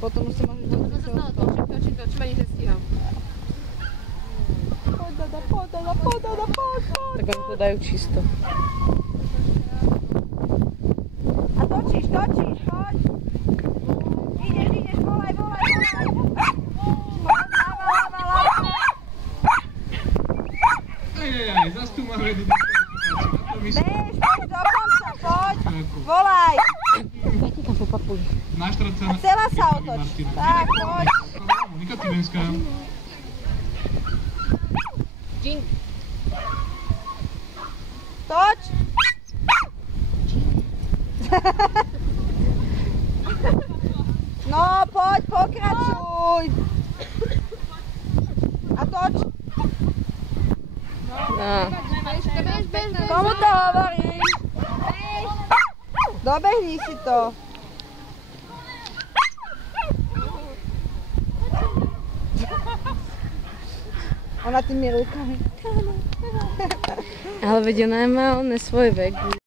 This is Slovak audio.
Potom už sa môžeš dať. Potom sa stalo točím, ani nestíham. Poď. Tak oni to dajú čisto. A točíš, poď. Ideš, volaj. Aj, zas tu máme Bež, do konca, poď. Volaj. Dajte tam po papuli. A celá sa otoč. Tak, poď. Monika Tibenská. Džin. Toč. No, poď, pokračuj. A toč. Bež. Komu to hovoríš? Dobehni si to. Ona tými rukami. Ale veď ona má svoj vek.